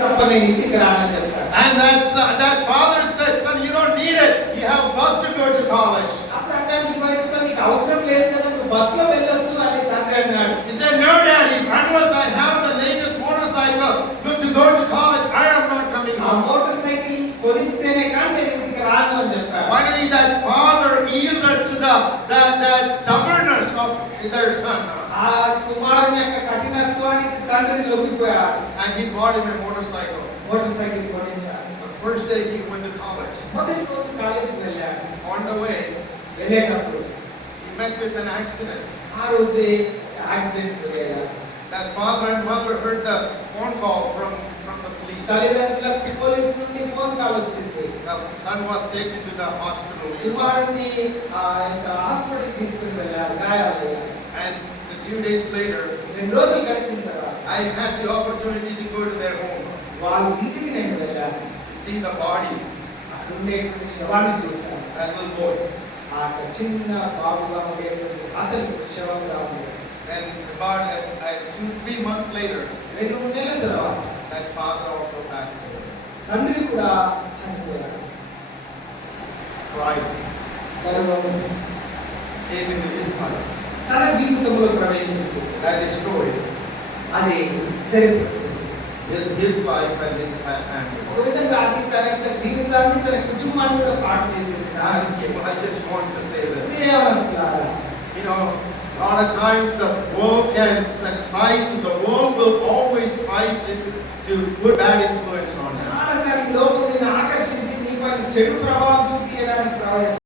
And that father said, son, you don't need it. You have bus to go to college. He said, no, Daddy, unless I have the latest motorcycle good to go to college, I am not coming home. Finally, that father yielded to that stubbornness of their son. And he bought him a motorcycle. The first day he went to college. On the way, he met with an accident. That father and mother heard the phone call from the police. The son was taken to the hospital. And 2 days later, I had the opportunity to go to their home. See the body. That little boy. And about 2-3 months later, that father also passed away. Pride came into his life. That is story. His life and his family. I just want to say this. You know, a lot of times the world will always try to put bad influence on us.